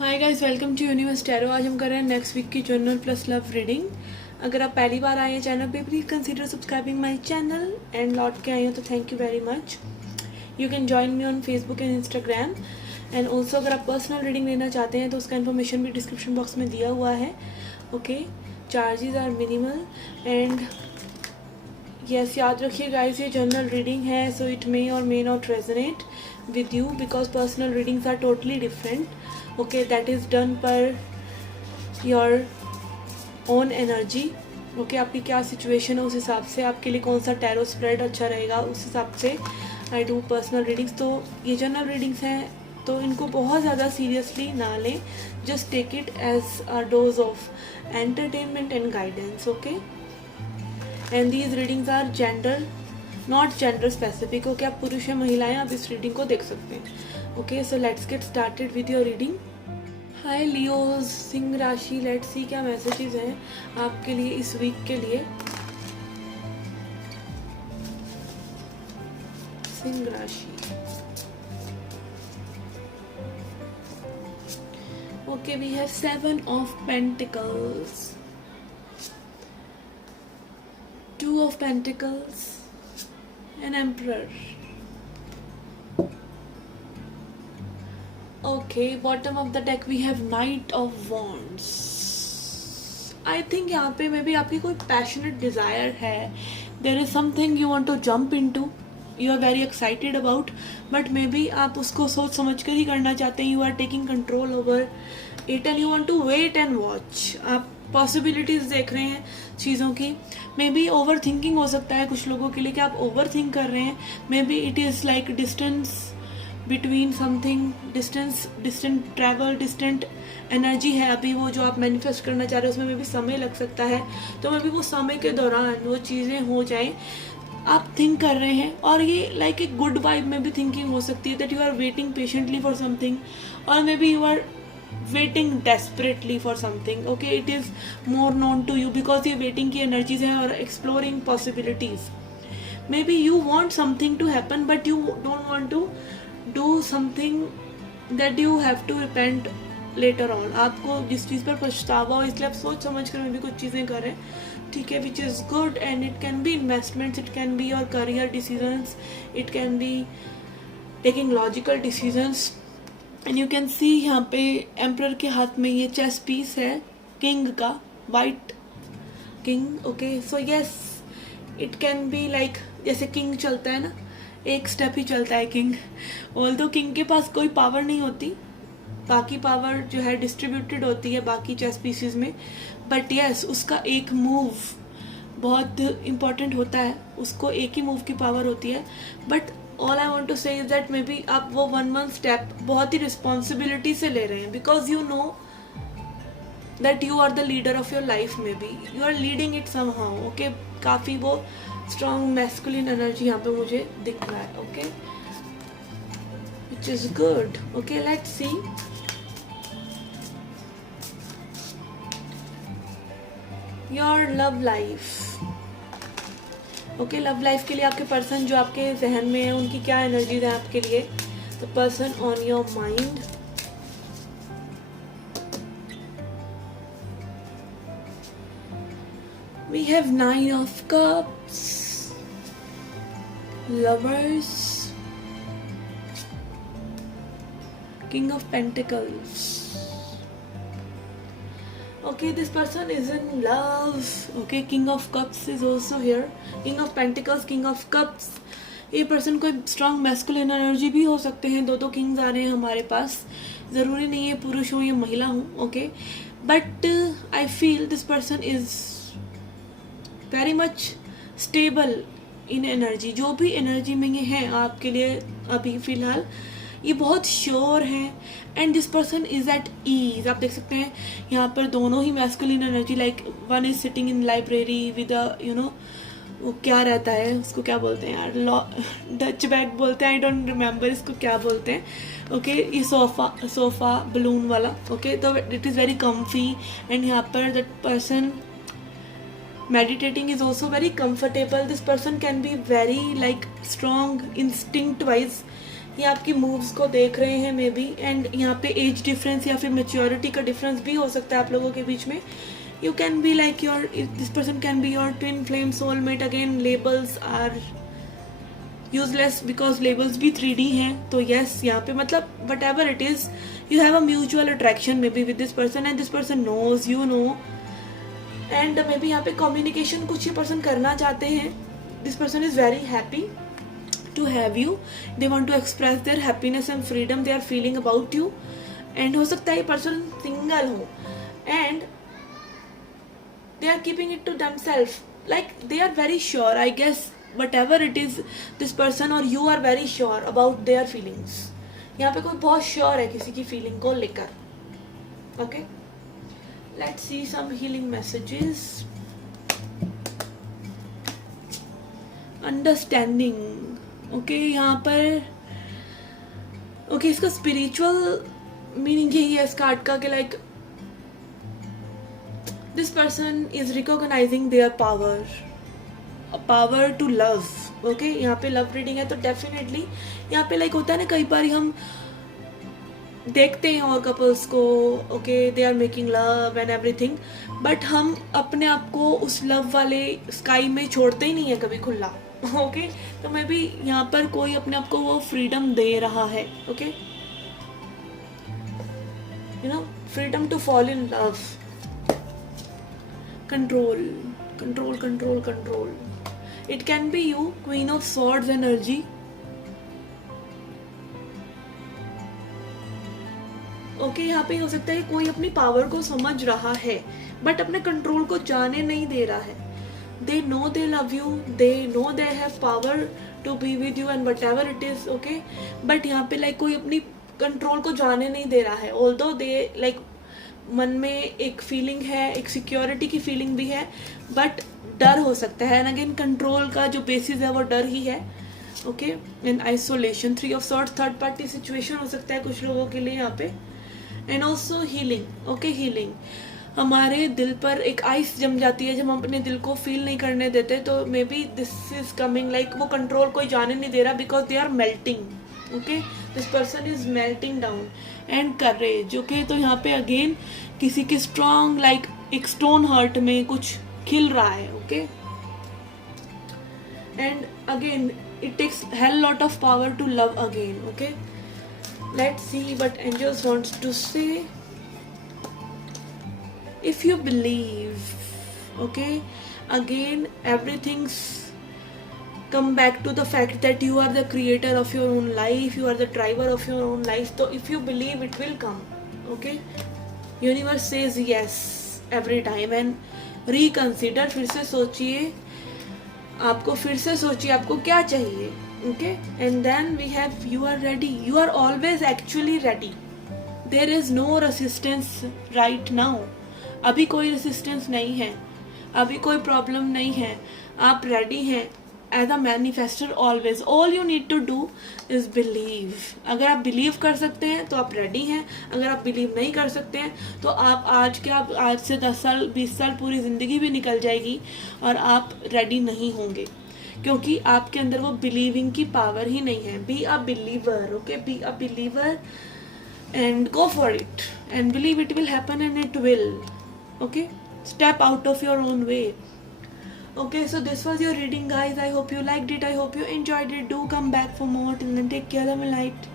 Hi guys, welcome to Universe Tarot. आज हम कर रहे हैं नेक्स्ट वीक की जनरल प्लस लव रीडिंग। अगर आप पहली बार आए हैं चैनल पे, please consider subscribing my channel and लौट के आए हो तो thank you very much. You can join me on Facebook and Instagram and also अगर आप पर्सनल रीडिंग लेना चाहते हैं तो उसका इन्फॉर्मेशन भी डिस्क्रिप्शन बॉक्स में दिया हुआ है। Okay, charges are minimal and yes, याद रखिए गाइस, ये जनरल रीडिंग है, सो इट मे और may not resonate with you because personal readings are totally different. Okay, that is done per your own energy. Okay, आपकी क्या situation है उस हिसाब से आपके लिए कौन सा टैरो स्प्रेड अच्छा रहेगा उस हिसाब से आई डू पर्सनल रीडिंग्स। तो ये जनरल रीडिंग्स हैं तो इनको बहुत ज़्यादा सीरियसली ना लें, just take it as a dose of entertainment and guidance. Okay, and these readings are gender not gender specific. Okay, आप पुरुष या महिलाएं आप इस रीडिंग को देख सकते हैं। Okay, so let's get started with your reading. Hi Leos, Singh राशि, लेट्स सी क्या मैसेजेस हैं आपके लिए इस वीक के लिए। सिंह राशि, okay, we have 7 of pentacles, 2 of pentacles, an emperor. Okay, bottom of the deck we have knight of wands. I think यहाँ पे मे बी आपकी कोई passionate desire है, there is something you want to jump into, you are very excited about, but may be आप उसको सोच समझ कर ही करना चाहते हैं, you are taking control over it and you want to wait and watch. आप पॉसिबिलिटीज़ देख रहे हैं चीज़ों की। मे बी ओवर थिंकिंग हो सकता है कुछ लोगों के लिए कि आप ओवर थिंक कर रहे हैं। May be it is like distance between something, distant travel, distant energy है अभी वो जो आप मैनिफेस्ट करना चाह रहे हैं, उसमें मे बी समय लग सकता है। तो मे बी वो समय के दौरान वो चीज़ें हो जाएं, आप थिंक कर रहे हैं और ये लाइक एक गुड वाइब में भी थिंकिंग हो सकती है that you are waiting patiently for something और may B you are waiting desperately for something. Okay, it is more known to you because ये waiting की energies है और exploring possibilities. Maybe you want something to happen but you don't want to do something that you have to repent later on. आपको जिस चीज़ पर पछतावा हो इसलिए आप सोच समझ कर भी कुछ चीज़ें करें, ठीक है, which is good and it can be investments, it can be your career decisions, it can be taking logical decisions. And you can see यहाँ पे एम्प्रर के हाथ में ये चेस पीस है किंग का, white king. Okay, so yes, it can be like जैसे king चलता है ना, एक स्टेप ही चलता है किंग। ऑल्दो किंग के पास कोई पावर नहीं होती, बाकी पावर जो है डिस्ट्रीब्यूटेड होती है बाकी चेस पीसीज में, बट यस उसका एक मूव बहुत इम्पॉर्टेंट होता है, उसको एक ही मूव की पावर होती है। But all I want to say is that maybe आप वो 1 month स्टेप बहुत ही रिस्पॉन्सिबिलिटी से ले रहे हैं because you know that you are the leader of your life, may be you are leading it somehow. Okay, काफ़ी वो strong masculine energy यहाँ पे मुझे दिख रहा है। Okay, which is good. Okay, let's see your love life. Okay, love life के लिए आपके पर्सन जो आपके जहन में है उनकी क्या एनर्जीज है आपके लिए। The person on your mind, we have 9 of cups, lovers, king of pentacles. Okay, this person is in love. Okay, king of cups is also here, king of pentacles, king of cups. ये person कोई strong masculine energy भी हो सकते हैं, दो Kings आ रहे हैं हमारे पास, ज़रूरी नहीं है पुरुष हो या महिला हो। Okay, but I feel this person is very much stable in energy, जो भी एनर्जी में ये है आपके लिए अभी फ़िलहाल ये बहुत श्योर हैं and this person is at ease. आप देख सकते हैं यहाँ पर दोनों ही masculine energy, like one is sitting in library with you know वो क्या रहता है उसको क्या बोलते हैं यार, डच बैग बोलते हैं, आई डोंट रिमेम्बर इसको क्या बोलते हैं। ओके, ये सोफ़ा बलून वाला। ओके, तो it is very comfy and यहाँ पर that person meditating is also very comfortable. This person can be very like strong instinct wise, ये आपकी मूव्स को देख रहे हैं मे बी, एंड यहाँ पे एज डिफरेंस या फिर मेच्योरिटी का डिफरेंस भी हो सकता है आप लोगों के बीच में. You can be like this person can be your twin flame soulmate. Again, labels are useless because labels भी 3D हैं. तो yes, यहाँ पे मतलब whatever it is, you have a mutual attraction maybe with this person and this person knows, you know. And maybe यहाँ पे communication कुछ ही person करना चाहते हैं. This person is very happy to have you. They want to express their happiness and freedom they are feeling about you. And हो सकता है ये person single हो. And they are keeping it to themselves, like they are very sure, I guess, whatever it is, this person or you are very sure about their feelings. यहाँ पे कोई बहुत sure है किसी की feeling को लेकर. Okay, let's see some healing messages. Understanding. Okay, यहाँ पर okay, इसका spiritual meaning यही है इस कार्ड का कि like this person is recognizing their power to love. Okay, यहाँ पे love reading है तो definitely यहाँ पे like होता है ना, कई बार हम देखते हैं और couples को, okay, they are making love and everything, but हम अपने आप को उस love वाले sky में छोड़ते ही नहीं है कभी खुला. Okay, तो मैं भी यहाँ पर कोई अपने आप को वो freedom दे रहा है. Okay, you know, freedom to fall in love. Control. It can be you, Queen of Swords energy. Okay, यहाँ पे हो सकता है कोई अपनी पावर को समझ रहा है बट अपने कंट्रोल को जाने नहीं दे रहा है. They know they love you, they know they have power to be with you and whatever it is, okay, but यहाँ पे like कोई अपनी कंट्रोल को जाने नहीं दे रहा है. Although they like मन में एक फीलिंग है, एक सिक्योरिटी की फीलिंग भी है, बट डर हो सकता है. एंड अगेन कंट्रोल का जो बेसिस है वो डर ही है. Okay, and isolation, 3 of swords, third party situation हो सकता है कुछ लोगों के लिए यहाँ पे. And also healing. Okay, healing. हमारे दिल पर एक आइस जम जाती है जब हम अपने दिल को फील नहीं करने देते, तो maybe this is coming like वो कंट्रोल कोई जाने नहीं दे रहा because they are melting. Okay, this person is melting down. And courage. Okay, तो यहाँ पे अगेन किसी के स्ट्रॉन्ग लाइक एक स्टोन हार्ट में कुछ खिल रहा है. Okay, and again it takes hell lot of power to love again. Okay, let's see what angels wants to say. If you believe, okay, again everything's come back to the fact that you are the creator of your own life, you are the driver of your own life. So if you believe, it will come. Okay, universe says yes every time. And reconsider, फिर से सोचिए, आपको फिर से सोचिए आपको क्या चाहिए. Okay, and then we have you are ready. You are always actually ready. There is no resistance right now. अभी कोई रेसिस्टेंस नहीं है, अभी कोई प्रॉब्लम नहीं है. आप रेडी हैं as a manifester always. All you need to do is believe. अगर आप बिलीव कर सकते हैं तो आप रेडी हैं. अगर आप बिलीव नहीं कर सकते हैं तो आप आज से 10 साल 20 साल पूरी ज़िंदगी भी निकल जाएगी और आप रेडी नहीं होंगे, क्योंकि आपके अंदर वो बिलीविंग की पावर ही नहीं है. Be a believer. Okay, be a believer and go for it and believe it will happen and it will. Okay, step out of your own way. Okay, so this was your reading, guys. I hope you liked it. I hope you enjoyed it. Do come back for more. Till then, take care of my light.